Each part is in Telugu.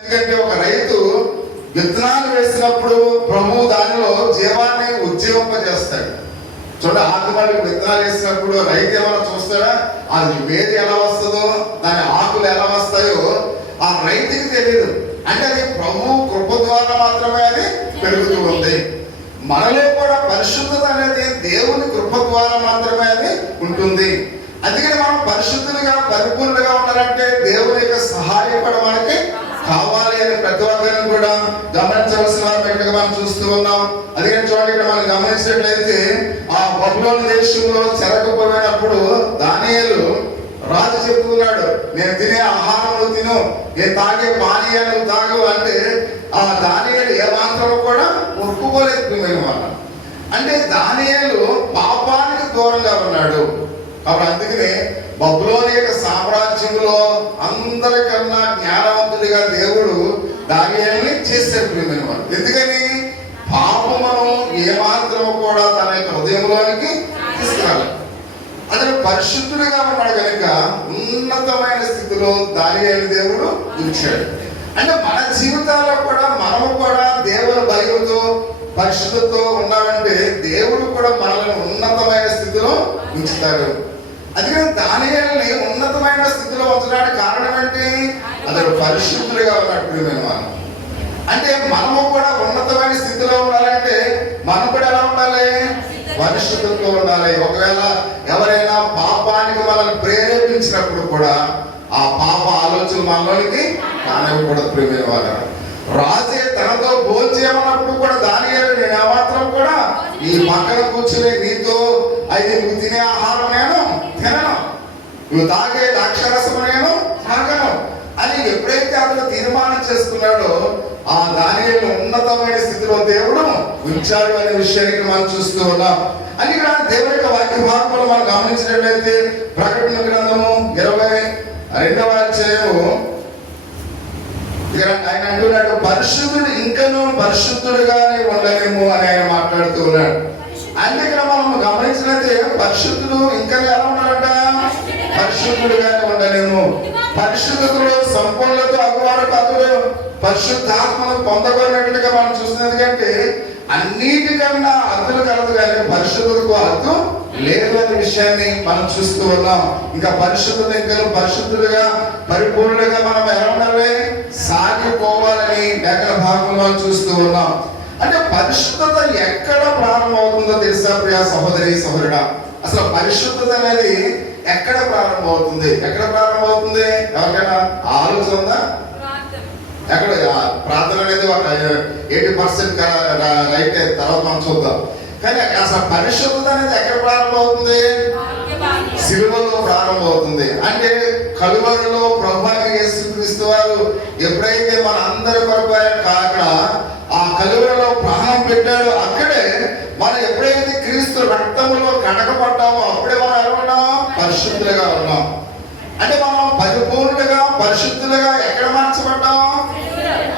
ఎందుకంటే ఒక రైతు విత్తనాలు వేసినప్పుడు ప్రభు దానిలో జీవాన్ని ఉజ్జీవింపజేస్తాడు. చూడండి, ఆకుమల్లికి విత్తనాలు వేసినప్పుడు రైతు ఏమైనా చూస్తాడా? అది వేరు ఎలా వస్తుందో, దాని ఆకులు ఎలా వస్తాయో ఆ రైతుకి తెలియదు. అంటే అది ప్రభు కృప ద్వారా మాత్రమే అది పెరుగుతూ ఉంది. మనలో కూడా పరిశుద్ధత అనేది దేవుని కృప ద్వారా మాత్రమే అది ఉంటుంది. అందుకని మనం పరిశుద్ధులుగా పరిపూర్ణంగా ఉండాలంటే దేవుని యొక్క సహాయం కూడా మనకి కావాలి అని ప్రతి ఒక్కరిని కూడా గమనించవలసిన వారిగా మనం చూస్తూ ఉన్నాం. అందుకని చూడండి, ఇక్కడ మనం గమనించినట్లయితే ఆ బబులోను దేశంలో చెరకపోయినప్పుడు దానియేలు రాజు చెప్తున్నాడు, నేను తినే ఆహారం తిను, నేను తాగే పానీయాలు తాగు అంటే ఆ దానియేలు ఏమాత్రం కూడా ఒప్పుకోలేకపోయిన వాళ్ళు. అంటే దానియేలు పాపానికి దూరంగా ఉన్నాడు. కాబట్టి అందుకనే బబులోను యొక్క సామ్రాజ్యంలో అందరికన్నా జ్ఞానవంతుడిగా దేవుడు దానియేలుని చేశారు ప్రియమైన వాళ్ళు. ఎందుకని పాపమును ఏమాత్రం కూడా తన యొక్క హృదయంలోనికి తీసుకురాలి. అతను పరిశుద్ధుడిగా ఉన్నాడు కనుక ఉన్నతమైన స్థితిలో దానియేలు దేవుడు ఉంచాడు. అంటే మన జీవితాల్లో కూడా మనము కూడా దేవుని భయంతో పరిశుద్ధతో ఉన్నామంటే దేవుడు కూడా మనల్ని ఉన్నతమైన స్థితిలో ఉంచుతాడు. అందుకని దానియేలుని ఉన్నతమైన స్థితిలో ఉంచడానికి కారణం ఏంటి? అతడు పరిశుద్ధుడిగా ఉన్నట్టు మనం. అంటే మనము కూడా ఉన్నతమైన స్థితిలో ఉండాలంటే మనం కూడా ఎలా ఉండాలి? పరిశుద్ధంతో ఉండాలి. ఒకవేళ ఎవరైనా పాపానికి మనల్ని ప్రేరేపించినప్పుడు కూడా ఆ పాప ఆలోచన మనలోనికి కానివ్వకూడదు ప్రేమైన వాళ్ళ. రాజే తనతో భోజేయమన్నప్పుడు కూడా దానియేలు నేను ఏమాత్రం కూడా ఈ పక్కన కూర్చుని నీతో అయితే నువ్వు తినే ఆహారం నేను తినను, నువ్వు తాగే ద్రాక్షరసం నేను తాగను అని ఎప్పుడైతే అతను తీర్మానం చేసుకున్నాడో ఆ దానియేలు ఉన్నతమైన స్థితిలో దేవుడు ఉంచాడు అనే విషయానికి మనం చూస్తూ ఉన్నాం. అని ఇక్కడ దేవుడి యొక్క వాక్య భాగంలో మనం గమనించినట్లయితే ప్రకటన గ్రంథము 22వ అధ్యాయము ఇక్కడ ఆయన అంటున్నాడు, పరిశుద్ధుడు ఇంకనూ పరిశుద్ధుడుగానే ఉండలేము అని ఆయన మాట్లాడుతూ ఉన్నాడు. అంటే ఇక్కడ మనం గమనించినట్లయితే పరిశుద్ధుడు ఇంకా ఎలా ఉన్నాడంట? పరిశుద్ధుడుగానే ఉండలేము. పరిశుద్ధతలో సంపూర్ణత అగువారు కాదు, పరిశుద్ధాత్మను పొందగలిగినట్టుగా మనం చూస్తున్నది. ఎందుకంటే అన్నిటికన్నా అర్థులు కలదు కానీ పరిశుద్ధతకు అర్థం లేదు అనే విషయాన్ని మనం చూస్తూ ఉన్నాం. ఇంకా పరిశుద్ధత ఇంకా పరిశుద్ధులుగా పరిపూర్ణంగా మనం ఎలా ఉండాలి? సాగిపోవాలని లేఖన భాగంలో మనం చూస్తూ ఉన్నాం. అంటే పరిశుద్ధత ఎక్కడ ప్రారంభమవుతుందో తెలుసా ప్రియా సహోదరి సహోదరుడా? అసలు పరిశుద్ధత అనేది ఎక్కడ ప్రారంభమవుతుంది? ఎక్కడ ప్రారంభమవుతుంది? ఎవరికైనా ఆలోచన ఉందా? ఎక్కడ? ప్రార్థన అనేది ఒక 80% రైట్, తర్వాత మనం చూద్దాం. కానీ అసలు పరిశుద్ధత అనేది ఎక్కడ ప్రారంభమవుతుంది? సిలువలో ప్రారంభమవుతుంది. అంటే కలువరిలో ప్రభువైన యేసుక్రీస్తు వారు ఎప్పుడైతే మన అందరి కొరకు అక్కడ ఆ కలువరిలో ప్రాణం పెట్టాడో అక్కడే మనం ఎప్పుడైతే క్రీస్తు రక్తములో కడగబడ్డామో అప్పుడే మనం ఎలా ఉన్నాం? పరిశుద్ధులుగా ఉన్నాం. అంటే మనం పరిపూర్ణంగా పరిశుద్ధులుగా ఎక్కడ మార్చబడ్డాం?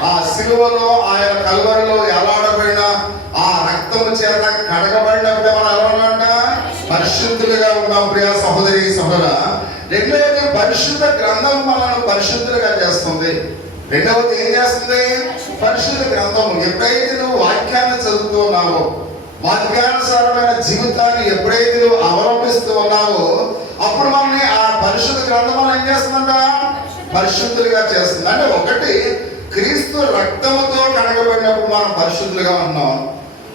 ఆ సిలువలో ఆయన కలువరిలో ఎలాడబడిన ఆ రక్తము చేత కడగబడినప్పుడే మనం ఎలా ఉన్నామంట? పరిశుద్ధులుగా ఉన్నాం ప్రియా సహోదరి సహోదర. రెండవది పరిశుద్ధ గ్రంథం మనల్ని పరిశుద్ధులుగా చేస్తుంది. రెండవది ఏం చేస్తుంది? పరిశుద్ధ గ్రంథము. ఎప్పుడైతే నువ్వు వాక్యాన్ని చదువుతూ ఉన్నావో, వాక్యానుసారమైన జీవితాన్ని ఎప్పుడైతే నువ్వు అవలంబిస్తూ ఉన్నావో అప్పుడు మనల్ని ఆ పరిశుద్ధ గ్రంథం మనం ఏం చేస్తుందంట? పరిశుద్ధులుగా చేస్తుంది. అంటే ఒకటి, క్రీస్తు రక్తముతో కడగబడినప్పుడు మనం పరిశుద్ధులుగా ఉన్నాం.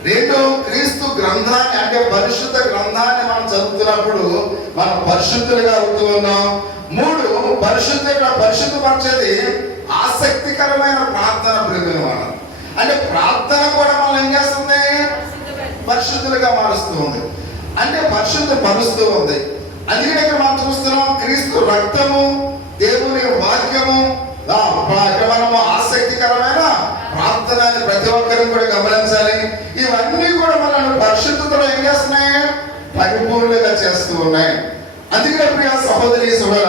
రెండు, క్రీస్తు గ్రంథాన్ని అంటే పరిశుద్ధ గ్రంథాన్ని మనం చదువుతున్నప్పుడు మనం పరిశుద్ధులుగా అవుతూ ఉన్నాం. మూడు, పరిశుద్ధపరిచేది ఆసక్తికరమైన ప్రార్థన ప్రేమిన మనం. అంటే ప్రార్థన కూడా మనం ఏం చేస్తుంది? పరిశుద్ధులుగా మారుస్తూ ఉంది. అంటే పరిశుద్ధ పరుస్తూ ఉంది. అందుకనే ఇక్కడ మనం చూస్తున్నాం క్రీస్తు రక్తము, దేవుని వాక్యము, మనము ఆసక్తికరమైన ప్రార్థన ప్రతి ఒక్కరిని కూడా గమనించాలి. ఇవన్నీ కూడా మనల్ని పరిశుద్ధతలో ఏం చేస్తున్నాయి? పరిపూర్ణంగా చేస్తూ ఉన్నాయి. అందుకనే ప్రియ సహోదరి సోదర,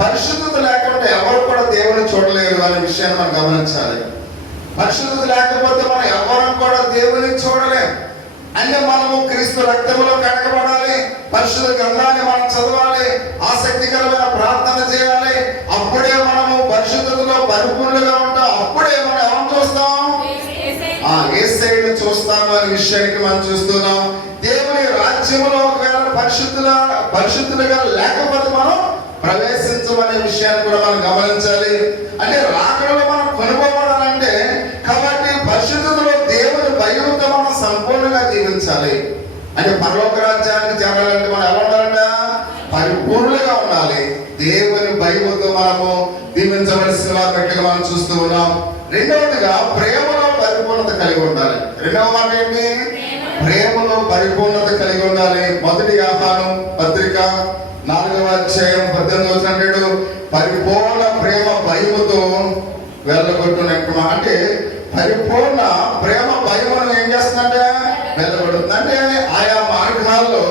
పరిశుద్ధత లేకుండా ఎవరు కూడా దేవుని చూడలేరు అనే విషయాన్ని మనం గమనించాలి. పరిశుద్ధత లేకపోతే మనం ఎవరం కూడా దేవుని చూడలేం. అంటే మనము క్రీస్తు రక్తములో కడగబడాలి, పరిశుద్ధ గ్రంథాన్ని మనం చదవాలి, ఆసక్తికరమైన ప్రార్థన చేయాలి. అప్పుడే మనము పరిశుద్ధతలో పరిపూర్ణంగా ఉంటాం. విషయానికి మనం చూస్తున్నాం. దేవుని రాజ్యంలో ఒకవేళ పరిశుద్ధులుగా లేకపోతే మనం ప్రవేశించమనే విషయాన్ని కూడా మనం గమనించాలి. అంటే రాకడలో మనం కొనుక్కోబడాలంటే కాబట్టి పరిశుద్ధతలో దేవుని భయంతో మనం సంపూర్ణంగా జీవించాలి. అంటే పరలోక రాజ్యానికి చేరాలంటే మనం ఎలా ఉండాలంట? పరిపూర్ణంగా ఉండాలి. దేవుని భయంతో మనము దీవించవలసిన వారిగా మనం చూస్తూ ఉన్నాం. రెండవదిగా ప్రేమలో పరిపూర్ణత కలిగి ఉండాలి. రెండవ మాట ఏంటి? ప్రేమలో పరిపూర్ణత కలిగి ఉండాలి. మొదటి ఆహ్వానం పత్రిక 4వ అధ్యాయం 18వ వచనం, పరిపూర్ణ ప్రేమ భయముతో వెళ్ళగొట్టునట్టు. అంటే పరిపూర్ణ ప్రేమ భయమును ఏం చేస్తుందంటే వెళ్ళగొడుతుంది. అంటే ఆయా మార్గాల్లో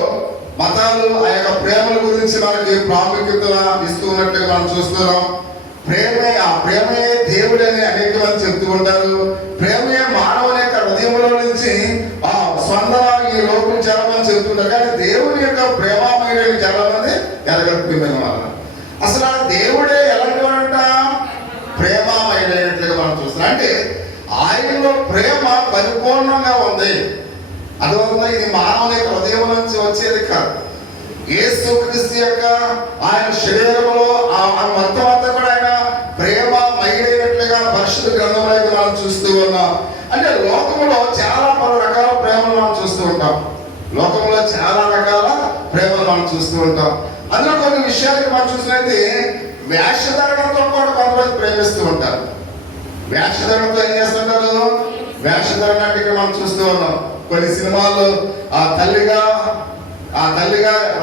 మతాలు ఆ యొక్క ప్రేమల గురించి మనకి ప్రాముఖ్యత ఇస్తూ ఉన్నట్టుగా మనం చూస్తున్నాం. ఆ ప్రేమే దేవుడని అనేక మంది చెప్తూ ఉంటారు. ప్రేమే మానవుని యొక్క హృదయంలో నుంచి ఆ స్పందన ఈ లోకం చాలా మంది చెప్తుంటారు. కానీ దేవుని యొక్క ప్రేమామయుడని చాలా మంది ఎరగట్టిపోయిన వాళ్ళ. అసలు ఆ దేవుడే ఎలాంటి వాడంట? ప్రేమామయుడైనట్లుగా మనం చూస్తున్నాం. అంటే ఆయనలో ప్రేమ పరిపూర్ణంగా ఉంది. అదొక ఇది మానవుని యొక్క హృదయం నుంచి వచ్చేది కాదు. యేసుక్రీస్తు యొక్క ఆయన శరీరంలో మొత్తం అంతా కూడా ఆయన ప్రేమ మైడైనట్లుగా పరిశుద్ధ గ్రంథంలో అయితే మనం చూస్తూ ఉన్నాం. అంటే లోకంలో చాలా పలు రకాల ప్రేమలు మనం చూస్తూ ఉంటాం. లోకంలో చాలా రకాల ప్రేమలు మనం చూస్తూ ఉంటాం. అందులో కొన్ని విషయాలకి మనం చూసినట్లయితే వేషధారణతో కూడా కొంతమంది ప్రేమిస్తూ ఉంటారు. వేషధారణతో ఏం చేస్తుంటారు? వేషధారణ అంటే ఇక్కడ మనం చూస్తూ ఉన్నాం. కొన్ని సినిమాల్లో ఆ తల్లిగా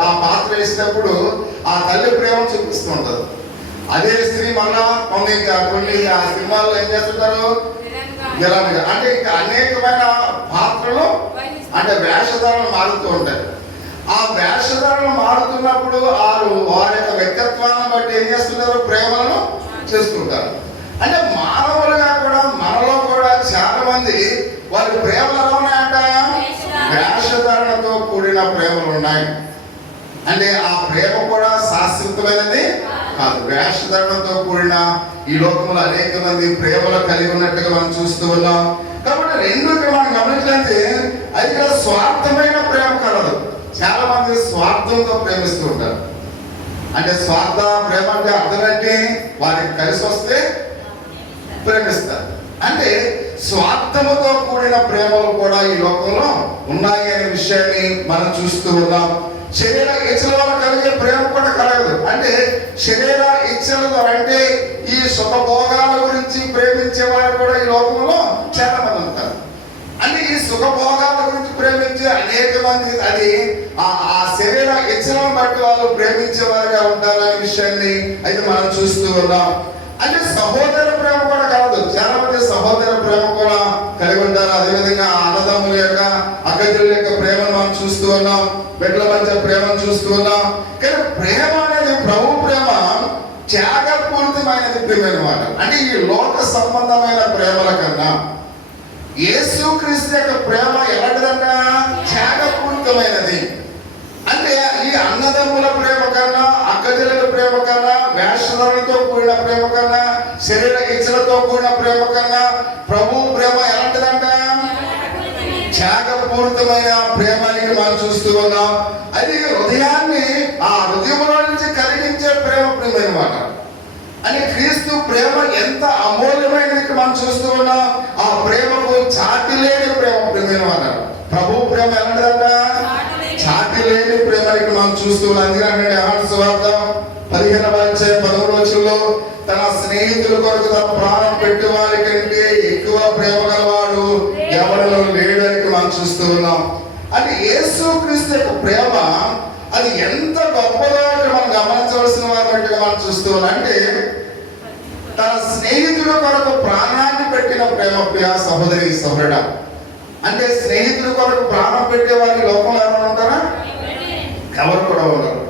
ఆ పాత్ర వేసినప్పుడు ఆ తల్లి ప్రేమ చూపిస్తూ ఉంటారు. అదే స్త్రీ మళ్ళా కొన్ని ఆ సినిమాల్లో ఏం చేస్తుంటారు? విలన్గా. అంటే ఇంకా అనేకమైన పాత్రలు అంటే వేషధారణలు మారుతూ ఉంటాయి. ఆ వేషధారణలు మారుతున్నప్పుడు వారి యొక్క వ్యక్తిత్వాన్ని బట్టి ఏం చేస్తుంటారు? ప్రేమలను చేస్తుంటారు. అంటే మానవులుగా కూడా మనలో కూడా చాలా మంది వారి ప్రేమలు ఎలా ఉన్నాయంట? వేషధారణతో కూడిన ప్రేమలు ఉన్నాయి. అంటే ఆ ప్రేమ కూడా శాశ్వతమైనది కాదు. వేషధారణతో కూడిన ఈ లోకంలో అనేక మంది ప్రేమలు కలిగి ఉన్నట్టుగా మనం చూస్తూ ఉన్నాం. కాబట్టి రెండు ఇక్కడ మనం గమనించినట్లయితే అది ఇక్కడ స్వార్థమైన ప్రేమ కలదు. చాలా మంది స్వార్థంతో ప్రేమిస్తూ ఉంటారు. అంటే స్వార్థ ప్రేమ అంటే అర్థం ఏంటి? వారికి కలిసి వస్తే ప్రేమిస్తారు. అంటే స్వార్థముతో కూడిన ప్రేమలు కూడా ఈ లోకంలో ఉన్నాయి అనే విషయాన్ని మనం చూస్తూ ఉన్నాం. శరీర ఇచ్చల వల్ల కలిగే ప్రేమ కూడా కలగదు. అంటే శరీర ఇచ్చల ద్వారా అంటే ఈ సుఖభోగాల గురించి ప్రేమించే వారు కూడా ఈ లోకంలో చాలా మంది ఉంటారు. అంటే ఈ సుఖభోగాల గురించి ప్రేమించే అనేక మంది అది ఆ శరీర ఇచ్చలను బట్టి వాళ్ళు ప్రేమించే వారుగా ఉంటారనే విషయాన్ని అయితే మనం చూస్తూ ఉన్నాం. అంటే సహోదర ప్రేమ కూడా కలదు. చాలా మంది సహోదర ప్రేమ కూడా కలిగి ఉంటారు. అదేవిధంగా అన్నదమ్ముల యొక్క అక్కజుల యొక్క ప్రేమను మనం చూస్తూ ఉన్నాం. బిడ్డల మధ్య ప్రేమను చూస్తూ ఉన్నాం. కానీ ప్రేమ అనేది ప్రభు ప్రేమ త్యాగపూరితమైనది ప్రేమ అన్నమాట. అంటే ఈ లోక సంబంధమైన ప్రేమల కన్నా యేసుక్రీస్తు యొక్క ప్రేమ ఎలాంటిదంట? త్యాగపూరితమైనది. అంటే ఈ అన్నదమ్ముల ప్రేమ కన్నా, అక్కజనుల ప్రేమ కన్నా, వేషధారణతో కూడిన ప్రేమ కన్నా, శరీర ఇచ్చలతో కూడిన ప్రేమ కన్నా ప్రభు ప్రేమ ఎలాంటిదంట? త్యాగపూరితమైన ప్రేమని మనం చూస్తూ ఉన్నాం. అది హృదయాన్ని ఆ హృదయంలో నుంచి కలిగించే ప్రేమ అన్నమాట. అని క్రీస్తు ప్రేమ ఎంత అమూల్యమైనది మనం చూస్తూ ఉన్నాం. ఆ ప్రేమకు చాటి లేని ప్రేమ అన్నమాట. ప్రభు ప్రేమ ఎలాంటిదంట? చాటి లేని ప్రేమని మనం చూస్తూ ఉన్నాం. అందుకంటే యోహాను సువార్త 15వ అధ్యాయం 13వ వచనంలో తన స్నేహితుల కొరకు తన ప్రాణం పెట్టి వారి కంటే ఎక్కువ ప్రేమ గలవాడు ఎవరిలో లేడని మనం చూస్తూ ఉన్నాం. అంటే యేసుక్రీస్తు యొక్క ప్రేమ అది ఎంత గొప్పదో మనం గమనించవలసిన వారి బట్టి మనం చూస్తూ ఉన్నాం. అంటే తన స్నేహితుల కొరకు ప్రాణాన్ని పెట్టిన ప్రేమ ప్రియ సహోదరి సహోదరుడా. అంటే స్నేహితుల కొరకు ప్రాణం పెట్టే వారి లోకంలో ఎవరు ఉంటారా? ఎవరు కూడా ఉండరు.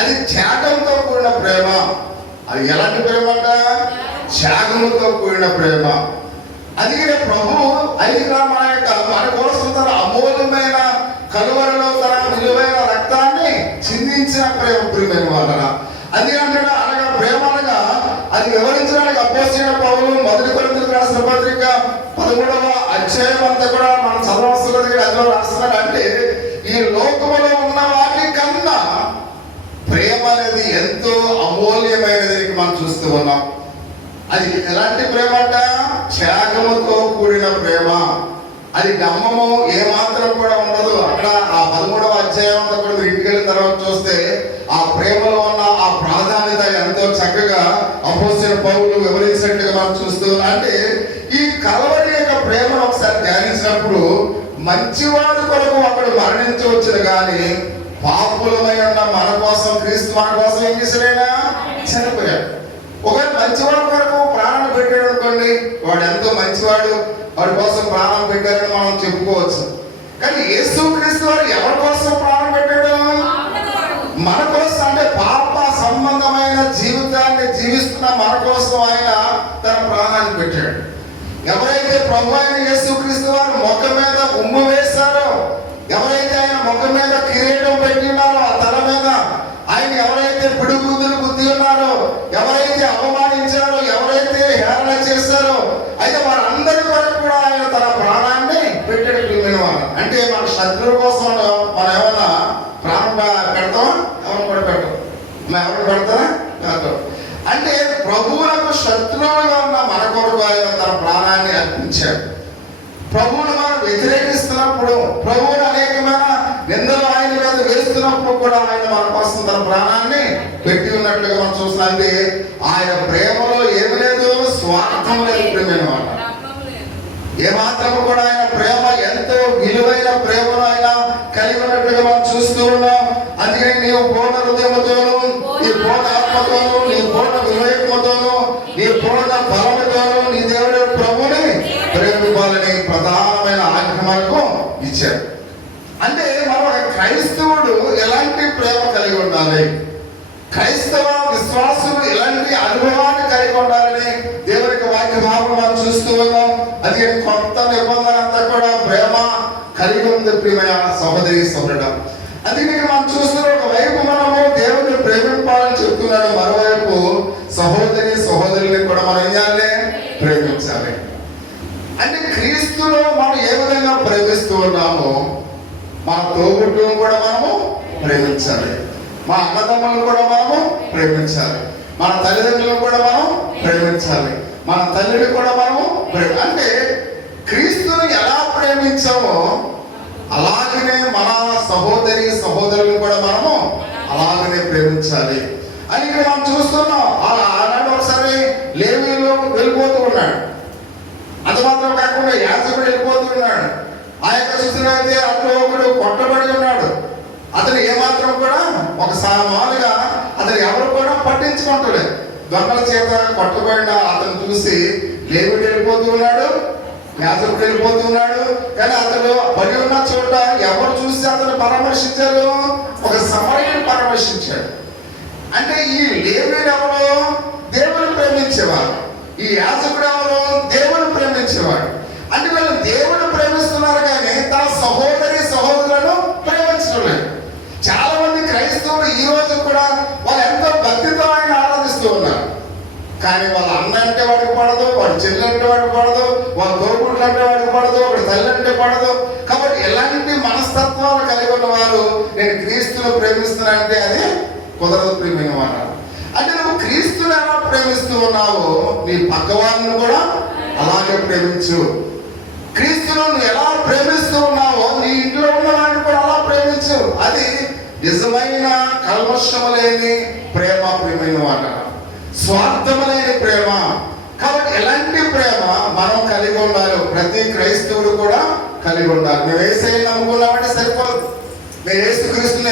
అది త్యాగంతో కూడిన ప్రేమ. అది ఎలాంటి ప్రేమ అంట? త్యాగముతో కూడిన ప్రేమ. అందుకనే ప్రభు అయినా మన కోసం తన అమూల్యమైన కలువరిలో తన విలువైన రక్తాన్ని చిందించిన ప్రేమైన వాళ్ళ. అందుకంటే అనగా ప్రేమ అనగా అది వివరించడానికి అపోస్తలుడైన పౌలు 1 కొరింథీయులకు రాసిన పత్రిక చెప్పినట్టుగా 13వ అధ్యాయం అంతా కూడా మనం చదవవలసిన దగ్గర అందులో రాస్తున్నాడు. అంటే ఈ లోకములో ఉన్న వాటి కన్నా ప్రేమ అనేది ఎంతో అమూల్యమైనది మనం చూస్తూ ఉన్నాం. అది ఎలాంటి ప్రేమ అంట? త్యాగముతో కూడిన ప్రేమ. అది గమ్మము ఏమాత్రం కూడా ఉండదు. అక్కడ ఆ 13వ అధ్యాయం అంతా కూడా మీరు ఇంటికి వెళ్ళిన తర్వాత చూస్తే ఆ ప్రేమలో ఉన్న ఆ ప్రాధాన్యత ఎంతో చక్కగా అపోస్తలుడైన పౌలు వివరించినట్టుగా మనం చూస్తూ ఉన్నాం. అంటే ఈ కలవరి యొక్క ప్రేమను ఒకసారి ధ్యానించినప్పుడు మంచివాడి కొరకు ఒకడు మరణించవచ్చును కానీ పాపులమై ఉన్న మన కోసం క్రీస్తు మన కోసం ఏం చేశాడైనా చనిపోయాడు. ఒకవేళ మంచివాడి కొరకు ప్రాణం పెట్టాడు అనుకోండి, వాడు ఎంతో మంచివాడు, వాడి కోసం ప్రాణం పెట్టారని మనం చెప్పుకోవచ్చు. కానీ యేసుక్రీస్తు వారు ఎవరి కోసం ప్రాణం పెట్టాడు? మన కోసం. అంటే పాప సంబంధమైన జీవితాన్ని జీవిస్తున్న మన కోసం ఆయన తన ప్రాణాన్ని పెట్టాడు. ఎవరైతే ప్రభు అయిన యేసుక్రీస్తు వారు ముఖం మీద ఉమ్ము వేశారో, ఎవరైతే ఆయన ముఖం మీద కిరీటం పెట్టి ఉన్నారో, ఆ తల మీద ఆయన ఎవరైతే పిడుగుదులు బుద్ధి ఉన్నారో, ఎవరైతే అవమానించారో, ఎవరైతే హేళన చేశారో, అయితే వారందరి వరకు కూడా ఆయన తన ప్రాణాన్ని పెట్టాడు. అంటే మన శత్రువుల కోసం మనం ఏమన్నా ప్రాణం పెడతామా? ఎవరు కూడా పెట్టం. మనం ఎవరు పెడతారా? కాదు. అంటే ప్రభువులకు శత్రువులుగా ఉన్న మన కొరకు ఆయన తన ప్రాణాన్ని అర్పించాడు. ప్రభువును మనం వ్యతిరేకిస్తున్నప్పుడు, ప్రభువును అనేకమైన నిందలు ఆయన మీద వేస్తున్నప్పుడు కూడా ఆయన మన కోసం తన ప్రాణాన్ని పెట్టి ఉన్నట్లుగా మనం చూస్తున్నాం. ఆయన ప్రేమలో ఏమి లేదు, స్వార్థం లేదు. ప్రేమైన మాట ఏమాత్రము కూడా ఆయన ప్రేమ ఎంతో విలువైన ప్రేమను ఆయన కలిగి ఉన్నట్లుగా మనం చూస్తూ ఉన్నాం. అందుకని నీవు పూర్ణ హృదయముతోను, నీ పూర్ణ ఆత్మతోను, నీ పూర్ణ వివేకముతోను, నీ పూర్ణ బలముతోను నీ దేవుడు ప్రభువుని ప్రేమించాలని ప్రధానమైన ఆజ్ఞ మనకు ఇచ్చారు. అంటే మనం ఒక క్రైస్తవుడు ఎలాంటి ప్రేమ కలిగి ఉండాలి, క్రైస్తవ విశ్వాసులు ఎలాంటి అనుభవాన్ని కలిగి ఉండాలని దేవునికి వాక్య భాగం మనం చూస్తూ ఉన్నాం. అది కొత్త నిబంధన అంతా కూడా ప్రేమ కలిగి ఉంది. ప్రియమైన సహోదరి సహోదరుడా, అందుకే మనం చూస్తున్న ఒకవైపు మనము దేవుడిని ప్రేమింపాలని చెప్తున్నాడు, మరోవైపు సహోదరి సహోదరుని కూడా మనం ఏం చేయాలి? ప్రేమించాలి. అంటే క్రీస్తులో మనం ఏ విధంగా ప్రేమిస్తూ ఉన్నామో మన తోబుట్టును కూడా మనము ప్రేమించాలి, మా అన్నదమ్ములను కూడా మనము ప్రేమించాలి, మన తల్లిదండ్రులను కూడా మనం ప్రేమించాలి, మన తల్లిని కూడా మనము అంటే క్రీస్తుని ఎలా ప్రేమించామో అలాగనే మన సహోదరి సహోదరులను కూడా మనము అలాగనే ప్రేమించాలి అని ఇక్కడ మనం చూస్తున్నాం. ఆనాడు ఒకసారి లేవీలో వెళ్ళిపోతూ ఉన్నాడు. అంత మాత్రం కాకుండా యాజకుడు వెళ్ళిపోతూ ఉన్నాడు. ఆ యొక్క చూసినైతే అందులో ఒకడు కొట్టబడి ఉన్నాడు. అతను ఏమాత్రం కూడా ఒక సామాన్యుగా అతను ఎవరు కూడా పట్టించుకుంటలేదు. దొంగల చేత కొట్టబడిన అతను చూసి లేవీడు వెళ్ళిపోతూ ఉన్నాడు, యాజకుడు వెళ్ళిపోతూ ఉన్నాడు. కానీ అతడు పడి ఉన్న చోట ఎవరు చూసి అతను పరామర్శించారు? ఒక సమరయుడు పరామర్శించాడు. అంటే ఈ లేవీడు ఎవరు? దేవుని ప్రేమించేవాడు. ఈ యాజకుడు ఎవరు? దేవుని ప్రేమించేవాడు. అంటే వీళ్ళు దేవుడు ప్రేమిస్తున్నారు కానీ తన సహోదరి సహోదరులను ప్రేమించడం లేదు. చాలా మంది క్రైస్తవులు ఈ రోజు కూడా వాళ్ళు ఎంతో భక్తితో ఆయన ఆరాధిస్తూ ఉన్నారు. కానీ వాళ్ళ అన్న అంటే వాడికి పడదు, వాడి చెల్లి అంటే వాడికి పడదు, వాళ్ళ తోడుగుడ్లు అంటే వాడికి పడదు, వాడి తల్లి అంటే పడదు. కాబట్టి ఎలాంటి మనస్తత్వాలు కలిగి ఉన్న వారు నేను క్రీస్తును ప్రేమిస్తున్నానంటే అది కుదరదు. ప్రియమైన మాట అంటే నువ్వు క్రీస్తుని ఎలా ప్రేమిస్తూ ఉన్నావో నీ పక్కవారిని కూడా అలాగే ప్రేమించు. క్రీస్తును నువ్వు ఎలా ప్రేమిస్తూ ఉన్నావో నీ ఇంట్లో ఉన్న వాడిని కూడా అలా ప్రేమించు. అది నిజమైన కల్మషము లేని ప్రేమ. ప్రియమైన మాట స్వార్థము లేని ప్రేమ. కాబట్టి ఎలాంటి ప్రేమ మనం కలిగి ఉండాలి, ప్రతి క్రైస్తవుడు కూడా కలిగి ఉండాలి. మేము యేసయ్యను నమ్ముకున్నామంటే సరిపోదు. మేము యేసుక్రీస్తుని